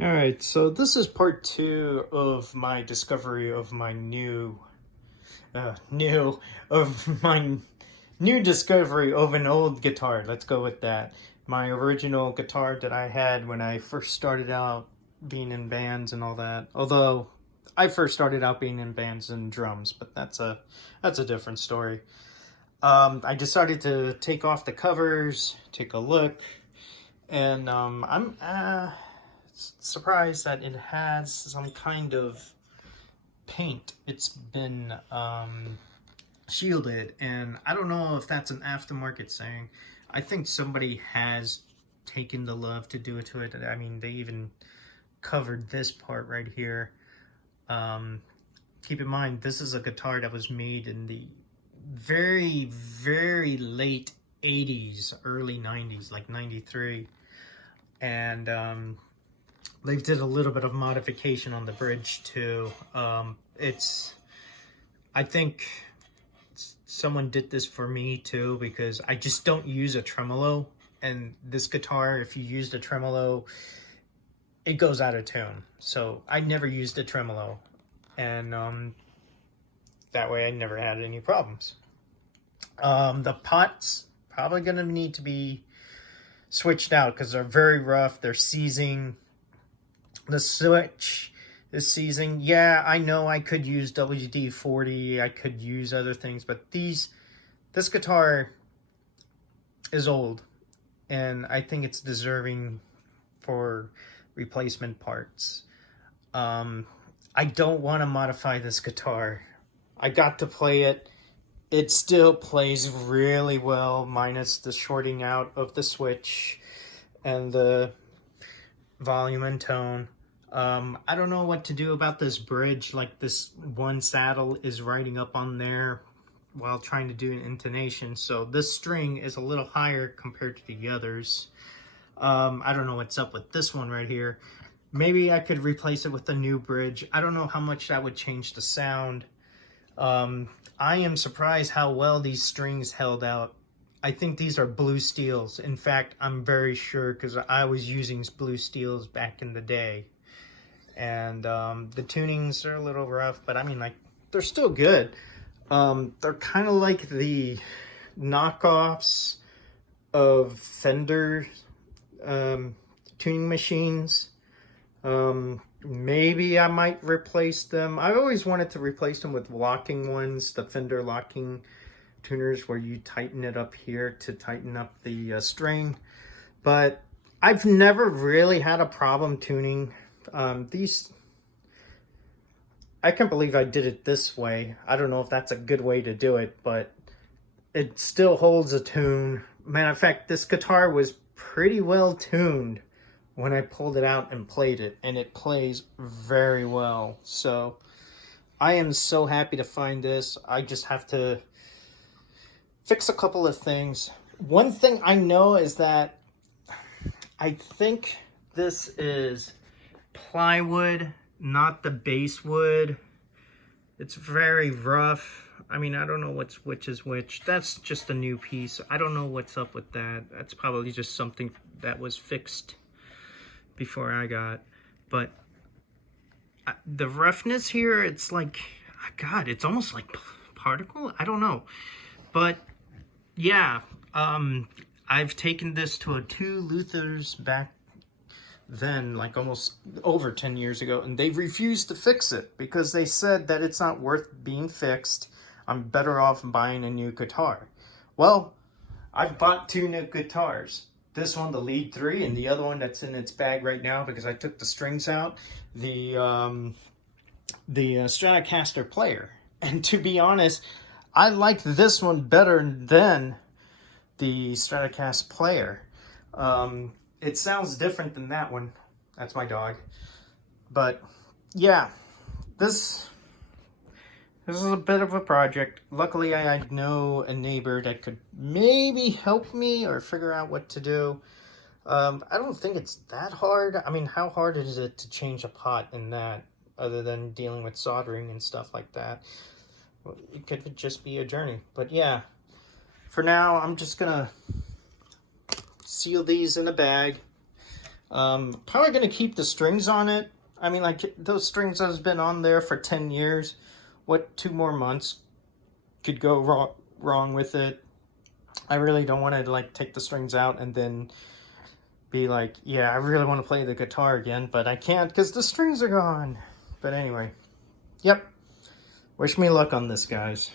All right, so this is part two of my discovery of my new discovery of an old guitar. Let's go with that. My original guitar that I had when I first started out being in bands and all that. Although I first started out being in bands and drums, but that's a different story. I decided to take off the covers, take a look, and I'm surprised that it has some kind of paint. It's been shielded, and I don't know if that's an aftermarket thing. I think somebody has taken the love to do it to it. I mean, they even covered this part right here. Keep in mind, this is a guitar that was made in the very, very late 80s, early 90s, like 93. And they did a little bit of modification on the bridge too. I think someone did this for me too, because I just don't use a tremolo, and this guitar, if you use the tremolo, it goes out of tune. So I never used a tremolo, and that way I never had any problems. The pots probably gonna need to be switched out because they're very rough. They're seizing. The switch is seizing. Yeah, I know I could use WD-40. I could use other things, but this guitar is old, and I think it's deserving for replacement parts. I don't want to modify this guitar. I got to play it. It still plays really well, minus the shorting out of the switch and the volume and tone. I don't know what to do about this bridge. Like, this one saddle is riding up on there while trying to do an intonation, so this string is a little higher compared to the others. I don't know what's up with this one right here. Maybe I could replace it with a new bridge. I don't know how much that would change the sound. I am surprised how well these strings held out. I think these are blue steels. In fact, I'm very sure, because I was using blue steels back in the day. And the tunings are a little rough, but I mean, like, they're still good. They're kind of like the knockoffs of Fender tuning machines. Maybe I might replace them. I always wanted to replace them with locking ones, the Fender locking tuners where you tighten it up here to tighten up the string. But I've never really had a problem tuning these. I can't believe I did it this way. I don't know if that's a good way to do it, but it still holds a tune. Matter of fact, this guitar was pretty well tuned when I pulled it out and played it, and it plays very well. So I am so happy to find this. I just have to fix a couple of things. One thing I know is that I think this is plywood, not the basswood. It's very rough. I mean, I don't know which is which. That's just a new piece. I don't know what's up with that. That's probably just something that was fixed before I got. But the roughness here, it's like, God, it's almost like particle. I don't know. But yeah, I've taken this to a 2 Luthers back then, like almost over 10 years ago, and they refused to fix it because they said that it's not worth being fixed. I'm better off buying a new guitar. Well, I've bought 2 new guitars. This one, the Lead 3, and the other one that's in its bag right now because I took the strings out, the Stratocaster player. And to be honest, I like this one better than the Stratocaster player. It sounds different than that one. That's my dog. But yeah, this is a bit of a project. Luckily, I know a neighbor that could maybe help me or figure out what to do. I don't think it's that hard. I mean, how hard is it to change a pot in that, other than dealing with soldering and stuff like that? Well, it could just be a journey. But yeah, for now, I'm just gonna seal these in a bag. Probably gonna keep the strings on it. I mean, like, those strings has been on there for 10 years. What 2 more months could go wrong with it? I really don't want to, like, take the strings out and then be like, yeah, I really want to play the guitar again, but I can't because the strings are gone. But anyway, yep. Wish me luck on this, guys.